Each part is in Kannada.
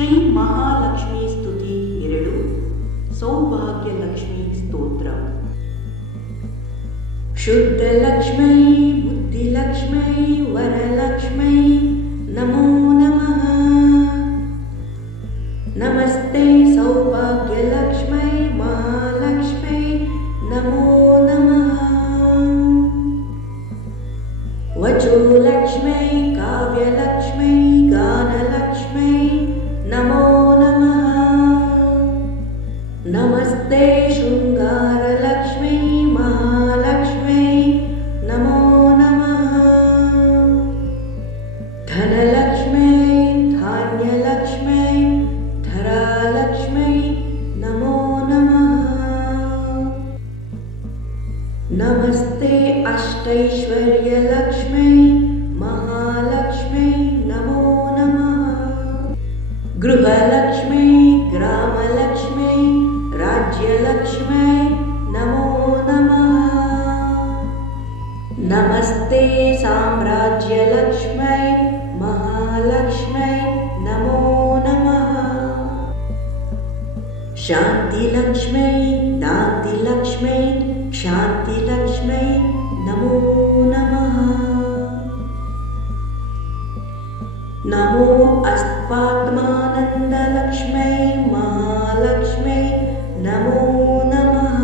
ಶ್ರೀ ಮಹಾಲಕ್ಷ್ಮೀ ಸ್ತುತಿ 2 ಸೌಭಾಗ್ಯಲಕ್ಷ್ಮೀ ಸ್ತೋತ್ರ. ಶುದ್ಧಲಕ್ಷ್ಮೈ ಬುದ್ಧಿಲಕ್ಷ್ಮೈ ವರಲಕ್ಷ್ಮೈ ನಮೋ ನಮಃ. ನಮಸ್ತೆ ಸೌಭಾಗ್ಯಲಕ್ಷ್ಮೈ ಮಹಾಲಕ್ಷ್ಮೈ ನಮೋ ನಮಃ. ವಚೋಲಕ್ಷ್ಮೈ ಕಾವ್ಯಲಕ್ಷ್ಮೈ ಗಾನಲಕ್ಷ್ಮೈ ನಮೋ ನಮಃ. ನಮಸ್ತೆ ಶೃಂಗಾರಲಕ್ಷ್ಮೈ ಮಹಾಲಕ್ಷ್ಮೈ ನಮೋ ನಮಃ. ಧನಲಕ್ಷ್ಮೈ ಧಾನ್ಯಲಕ್ಷ್ಮೈ ಧರಾಲಕ್ಷ್ಮೈ ನಮೋ ನಮಃ. ನಮಸ್ತೆ ಅಷ್ಟೈಶ್ವರ್ಯಲಕ್ಷ್ಮೈ ಮಹಾಲಕ್ಷ್ಮೈ ನಮೋ ನಮಃ. ಗೃಹಲಕ್ಷ್ಮೈ ಗ್ರಾಮಲಕ್ಷ್ಮೈ ರಾಜ್ಯಲಕ್ಷ್ಮೈ ನಮೋ ನಮಃ. ನಮಸ್ತೆ ಸಾಮ್ರಾಜ್ಯಲಕ್ಷ್ಮೈ ಮಹಾಲಕ್ಷ್ಮೈ ನಮೋ ನಮಃ. ಶಾಂತಿಲಕ್ಷ್ಮೈ ದಾಂತಿಲಕ್ಷ್ಮೈ ಶಾಂತಿಲಕ್ಷ್ಮೈ ನಮೋ ನಮಃ. ನಮೋ ಅಸ್ಪಾತ್ಮಾನಂದಲಕ್ಷ್ಮೈ ಮಹಾಲಕ್ಷ್ಮೈ ನಮೋ ನಮಃ.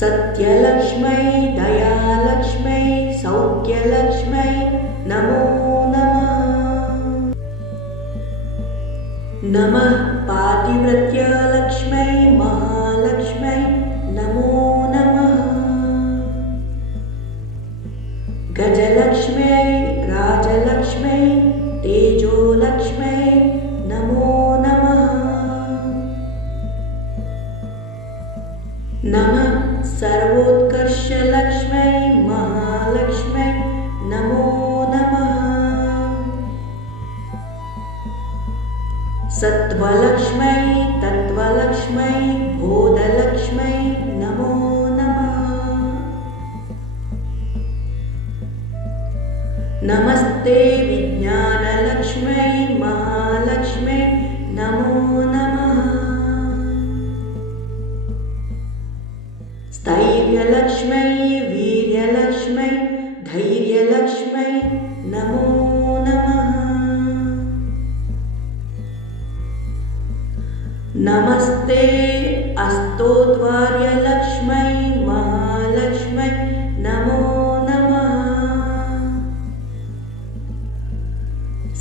ಸತ್ಯಲಕ್ಷ್ಮೈ ದಯಾಲಕ್ಷ್ಮೈ ಸೌಖ್ಯಲಕ್ಷ್ಮೈ ನಮೋ ನಮಃ. ನಮಃ ಪಾತಿವ್ರತ್ಯಲಕ್ಷ್ಮೈ ಮಹಾಲಕ್ಷ್ಮೈ ನಮೋ ನಮಃ. ಗಜಲಕ್ಷ್ಮೈ ರಾಜಲಕ್ಷ್ಮೈ ತೇಜೋಲಕ್ಷ್ಮೈ ನಮೋ ನಮಃ. ನಮಃ ಸರ್ವೋತ್ಕರ್ಷಲಕ್ಷ್ಮೈ ಮಹಾಲಕ್ಷ್ಮೈ ನಮೋ ನಮಃ. ಸತ್ವಲಕ್ಷ್ಮೈ ತತ್ವಲಕ್ಷ್ಮೈ ಬೋಧಲಕ್ಷ್ಮೈ ನಮೋ ನಮಃ. ನಮಸ್ತೆ ವಿಜ್ಞಾನಲಕ್ಷ್ಮೈ ಮಹಾಲಕ್ಷ್ಮೈ ನಮೋ ನಮಃ. ಸ್ಥೈರ್ಯಲಕ್ಷ್ಮೈ ವೀರ್ಯಲಕ್ಷ್ಮೈ ಧೈರ್ಯಲಕ್ಷ್ಮೈ ನಮೋ ನಮಃ. ನಮಸ್ತೆ ಅಸ್ತೋದ್ವಾರ್ಯಲಕ್ಷ್ಮೈ ಮಹಾಲಕ್ಷ್ಮೈ ನಮೋ ನಮಃ.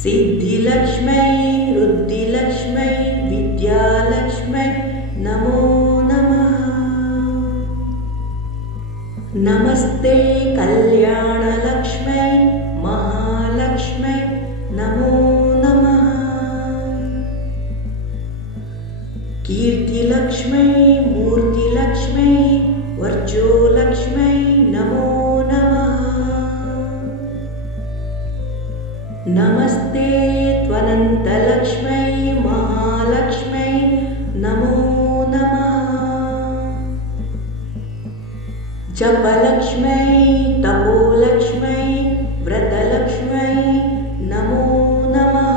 ಸಿದ್ಧಿಲಕ್ಷ್ಮೈ ವೃದ್ಧಿಲಕ್ಷ್ಮೈ ವಿದ್ಯಾಲಕ್ಷ್ಮೈ ನಮೋ ನಮಃ. ನಮಸ್ತೆ ಕಲ್ಯಾಣಲಕ್ಷ್ಮೈ ಮಹಾಲಕ್ಷ್ಮೈ ನಮೋ ನಮಃ. ಕೀರ್ತಿಲಕ್ಷ್ಮೈ ಮೂರ್ತಿಲಕ್ಷ್ಮೈ ವರ್ಚೋಲಕ್ಷ್ಮೈ ನಮೋ ನಮಃ. ನಮಸ್ತೆ ತ್ವನಂತಲಕ್ಷ್ಮೈ ಮಹಾಲಕ್ಷ್ಮೈ ನಮೋ ನಮಃ. ಜಪಲಕ್ಷ್ಮೈ ತಪೋಲಕ್ಷ್ಮೈ ವ್ರತಲಕ್ಷ್ಮೈ ನಮೋ ನಮಃ.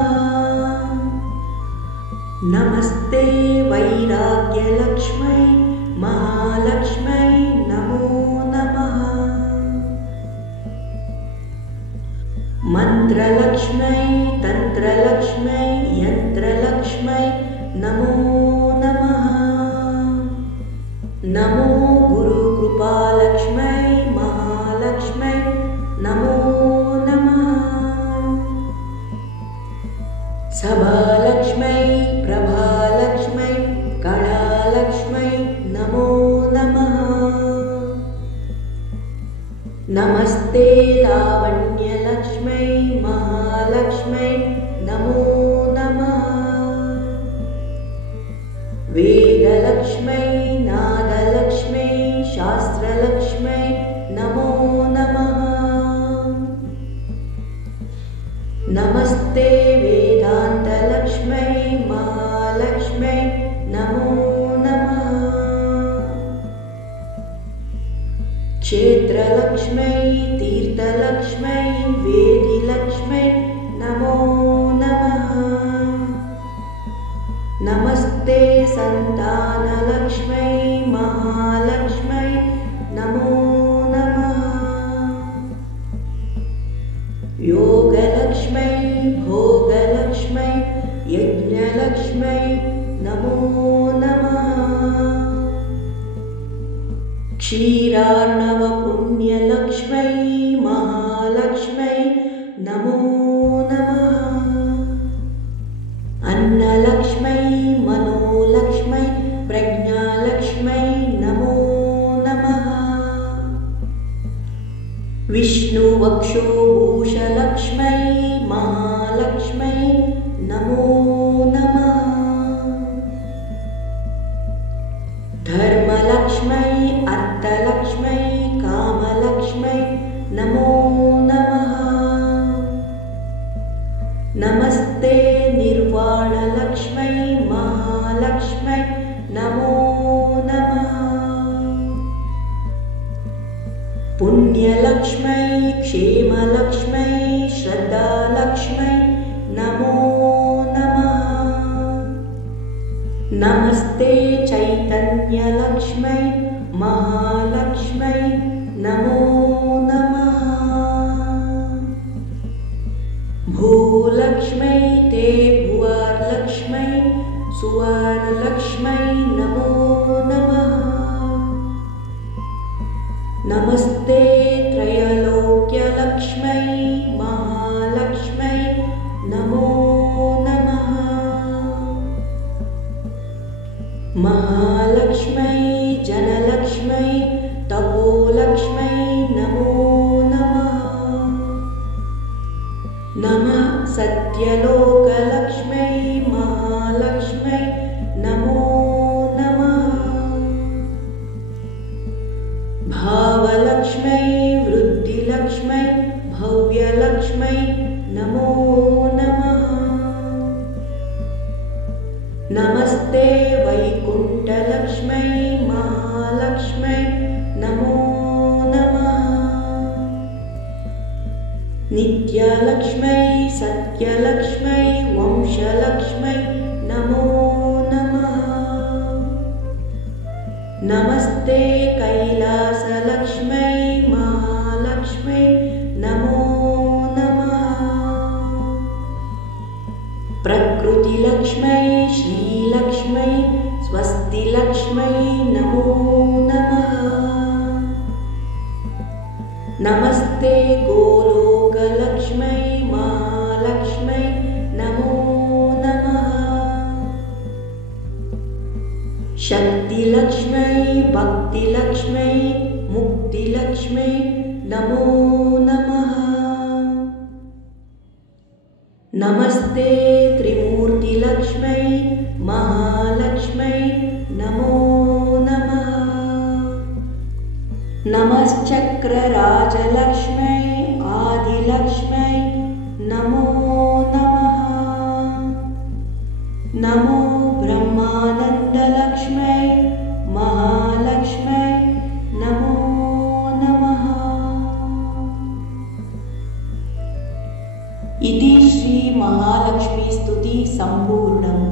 ನಮಸ್ತೆ ವೈರಾಗ್ಯಲಕ್ಷ್ಮೈ ಮಹಾಲಕ್ಷ್ಮೈ ನಮೋ ನಮಃ. ಮಂತ್ರಲಕ್ಷ್ಮೈ ತಂತ್ರಲಕ್ಷ್ಮೈ ಯಂತ್ರಲಕ್ಷ್ಮೈ ನಮೋ ನಮಃ. ನಮೋ ಗುರುಕೃಪಾಲಕ್ಷ್ಮೈ ಮಹಾಲಕ್ಷ್ಮೈ ನಮೋ ನಮಃ. ಸಭಾಲಕ್ಷ್ಮೈ ಪ್ರಭಾಲಕ್ಷ್ಮೈ ಕಳಾಲಕ್ಷ್ಮೈ ನಮೋ ನಮಃ. ನಮಸ್ತೆ ಲಾವಣ್ಯಲಕ್ಷ್ಮೈ ಮಹಾಲಕ್ಷ್ಮೈ ನಮೋ ನಮಃ. ವೇದಲಕ್ಷ್ಮೈ ನಾದಲಕ್ಷ್ಮೈ ಶಾಸ್ತ್ರಲಕ್ಷ್ಮೈ ನಮೋ ನಮಃ. ನಮಸ್ತೆ ವೇದಾಂತಲಕ್ಷ್ಮೈ ಮಹಾಲಕ್ಷ್ಮೈ ನಮೋ ನಮಃ. ಕ್ಷೇತ್ರಲಕ್ಷ್ಮೈ ತೀರ್ಥಲಕ್ಷ್ಮೈ ವೇದಿಲಕ್ಷ್ಮೈ क्षीरार्णवपुण्यलक्ष्मै महालक्ष्मै नमो नमः। अन्नलक्ष्मै मनोलक्ष्मै प्रज्ञालक्ष्मै नमो नमः। विष्णुवक्षोभूषलक्ष्मै महालक्ष्मै नमो नमः। धर्मलक्ष्मै अर्थलक्ष्मै कामलक्ष्मै नमो नमः। नमस्ते निर्वाणलक्ष्मै महालक्ष्मै नमो नमः। पुण्यलक्ष्मै क्षेमलक्ष्मै श्रद्धालक्ष्मै नमो नमः। नमस्ते चैतन्यलक्ष्मै महालक्ष्मै नमो नमः। भूलक्ष्मै ते भुवार्लक्ष्मै सुवर्णलक्ष्मै नमो नमः। नमस्ते त्रैलोक्यलक्ष्मै महालक्ष्मै नमो नमः। महालक्ष्मै जनलक्ष्मै तपोलक्ष्मै नमो नमः। नमः सत्यलोकलक्ष्मै महालक्ष्मै नमो नमः। भावलक्ष्मै वृद्धिलक्ष्मै भव्यलक्ष्मै नमो नमः। नमस्ते वैकुण्ठलक्ष्मै महालक्ष्मै नमो नमः। नित्यलक्ष्मै सत्यलक्ष्मै वंशलक्ष्मै नमो नमः। नमस्ते कैलासलक्ष्मै महालक्ष्मै नमो नमः। प्रकृतिलक्ष्मै श्रीलक्ष्मै स्वस्तिलक्ष्मै नमो नमः। नमस्ते गोलोकलक्ष्मै महालक्ष्मै नमो नमः। शक्तिलक्ष्मै भक्तिलक्ष्मै मुक्तिलक्ष्मै नमो नमः। नमस्ते त्रिमूर्तिलक्ष्मै महालक्ष्मै नमो नमः। नमश्चक्रराजलक्ष्मै आदिलक्ष्मै नमो नमः। नमो ब्रह्मानन्दलक्ष्मै महालक्ष्मै नमो नमः। इति श्री महालक्ष्मी स्तुति संपूर्णम्।